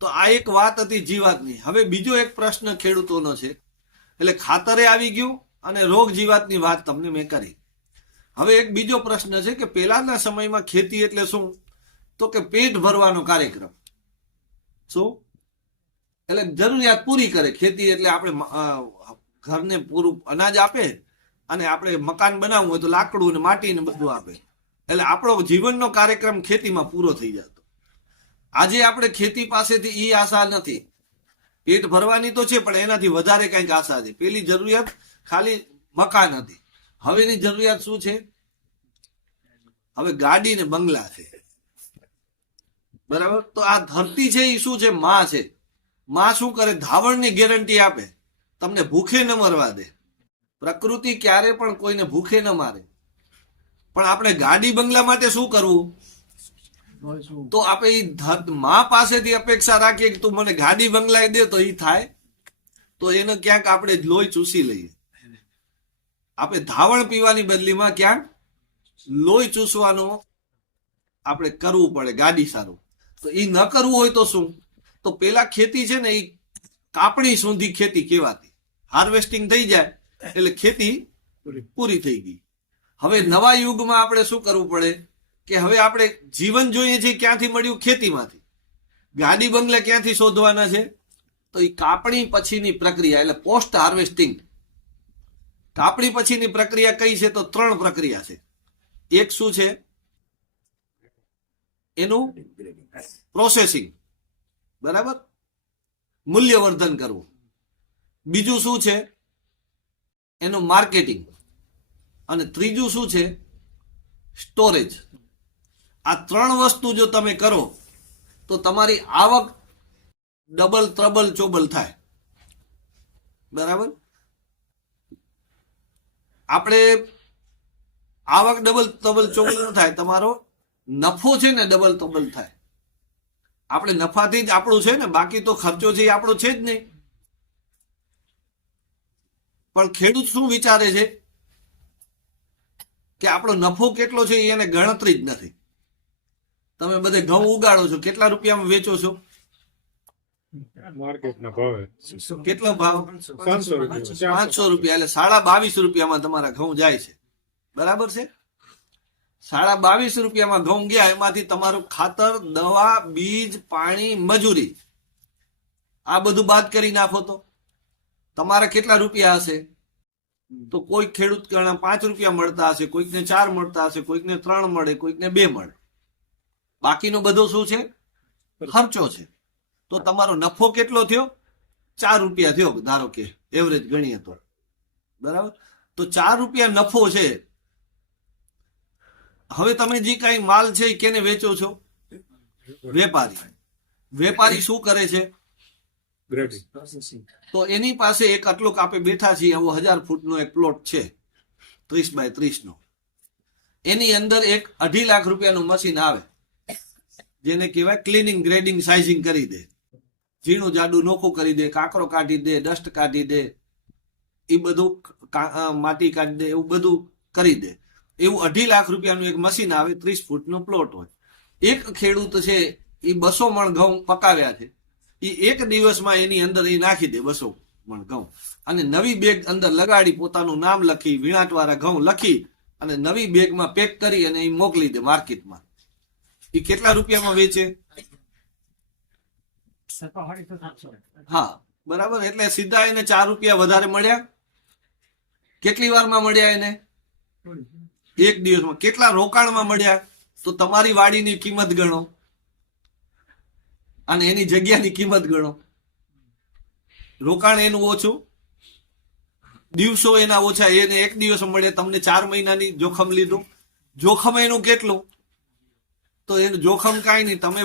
તો આ એક વાત હતી જીવાતની. હવે બીજો એક પ્રશ્ન ખેડૂતોનો છે. એટલે ખાતરે આવી ગયું અને રોગ જીવાતની વાત તમને મેં કરી. હવે એક બીજો પ્રશ્ન છે કે પહેલાના સમયમાં ખેતી એટલે શું? તો કે પેટ ભરવાનો કાર્યક્રમ. શું? એટલે જરૂરિયાત પૂરી કરે. ખેતી એટલે આપણે ઘરને પૂરું અનાજ આપે, અને આપણે મકાન બનાવવું હોય તો લાકડું ને માટી ને બધું આપે. એટલે આપણો જીવનનો કાર્યક્રમ ખેતીમાં પૂરો થઈ જતો. આજે આપણે ખેતી પાસેથી ઈ આશા નથી. પેટ ભરવાની તો છે, પણ એનાથી વધારે કંઈક આશા છે. પેલી જરૂરિયાત ખાલી મકાન હતી. હવેની જરૂરિયાત શું છે? હવે ગાડી ને બંગલા છે. બરાબર. તો આ ધરતી છે એ શું છે? માં છે. માં શું કરે? ધાવણની ગેરંટી આપે, તમને ભૂખે ન મરવા દે. પ્રકૃતિ ક્યારે પણ કોઈને ભૂખે ન મારે. પણ આપણે ગાડી બંગલા માટે શું કરવું? તો આપણે માં પાસેથી અપેક્ષા રાખીએ કે તું મને ગાડી બંગલા દે તો એ થાય? તો એને ક્યાંક આપણે લોહી ચૂસી લઈએ. આપણે ધાવણ પીવાની બદલીમાં ક્યાંક લોહી ચૂસવાનું આપણે કરવું પડે ગાડી સારું. તો એ ન કરવું હોય તો શું? તો પેલા ખેતી છે ને એ કાપણી સુધી ખેતી કહેવાતી. હાર્વેસ્ટિંગ થઈ જાય એટલે ખેતી પૂરી થઈ ગઈ. હવે નવા યુગમાં આપણે શું કરવું પડે કે હવે આપણે જીવન જોઈએ છીએ ક્યાંથી મળ્યું? ખેતીમાંથી. ગાડી બંગલે ક્યાંથી શોધવાના છે? તો એ કાપણી પછીની પ્રક્રિયા એટલે પોસ્ટ હાર્વેસ્ટિંગ. કાપણી પછીની પ્રક્રિયા કઈ છે? તો 3 પ્રક્રિયા છે. એક શું છે? એનું પ્રોસેસિંગ, બરાબર, મૂલ્યવર્ધન કરવું. બીજું શું છે? એનું માર્કેટિંગ. અને ત્રીજું શું છે? સ્ટોરેજ. આ 3 વસ્તુ જો તમે કરો તો તમારી આવક ડબલ ત્રબલ ચોબલ થાય. બરાબર. આપણે આવક ડબલ ત્રબલ ચોબલ ન થાય, તમારો નફો છે ને ડબલ ત્રબલ થાય. આપણે નફાથી જ આપણું છે ને, બાકી તો ખર્ચો છે એ આપણો છે જ નહીં. પણ ખેડૂત શું વિચારે છે કે આપણો નફો કેટલો છે એને ગણતરી જ નથી. તમે બધે ઘઉં ઉગાડો છો, કેટલા રૂપિયામાં વેચો છો? માર્કેટના ભાવે કેટલો ભાવ? 500 રૂપિયા. 500 રૂપિયા. એટલે 22.5 રૂપિયામાં તમારા ઘઉં જાય છે. બરાબર છે. 22.5 રૂપિયામાં ઘઉં ગયા, એમાંથી તમારું ખાતર, દવા, બીજ, પાણી, મજૂરી, આ બધું બાદ કરી નાખો તો તમારા કેટલા રૂપિયા હશે? તો કોઈ ખેડૂત 5 રૂપિયા મળતા હશે, કોઈકને 4 મળતા હશે, કોઈકને 3 મળે, કોઈકને 2 મળે. બાકીનો બધો શું છે? ખર્ચો છે. તો તમારો નફો કેટલો થયો? 4 રૂપિયા થયો, ધારો કે એવરેજ ગણીએ તો. બરાબર. તો 4 રૂપિયા નફો છે. હવે તમે જે કઈ માલ છે એ કેને વેચો છો? વેપારી. વેપારી શું કરે છે? તો એની પાસે એક આટલું આપણે બેઠા છીએ, આવો 1000 ફૂટનો એક પ્લોટ છે, 30 બાય 30 નો. એની અંદર એક 2.5 લાખ રૂપિયાનું મશીન આવે, જેને કહેવાય ક્લીનિંગ, ગ્રેડિંગ, સાઇઝિંગ કરી દે. ઝીણું જાડું નોખું કરી દે, કાંકરો કાઢી દે, ડસ્ટ કાઢી દે, એ બધું માટી કાઢી દે, એવું બધું કરી દે. એવું 2.5 લાખ રૂપિયાનું એક મશીન આવે, 30 ફૂટનો પ્લોટ હોય. એક ખેડૂત છે એ 200 મણ ઘઉં પકાવ્યા છે, એ એક દિવસમાં એની અંદર એ નાખી દે 200 મણ ઘઉં, અને નવી બેગ અંદર લગાડી, પોતાનું નામ લખી, વીણાટવાળા ઘઉં લખી, અને નવી બેગમાં પેક કરી અને એ મોકલી દે માર્કેટમાં. એ કેટલા રૂપિયામાં વેચે? હા, બરાબર. એટલે સીધા એને 4 રૂપિયા વધારે મળ્યા. કેટલી વારમાં મળ્યા એને? એક દિવસમાં. કેટલા રોકાણમાં મળ્યા? તો તમારી વાડીની કિંમત ગણો અને એની જગ્યાની કિંમત ગણો. રોકાણ એનું ઓછું, દિવસો એના ઓછા, એને એક દિવસ મળે, તમને 4 મહિનાની જોખમ લીધું. જોખમ એનું કેટલું? તો એનું જોખમ કાંઈ નહીં, તમે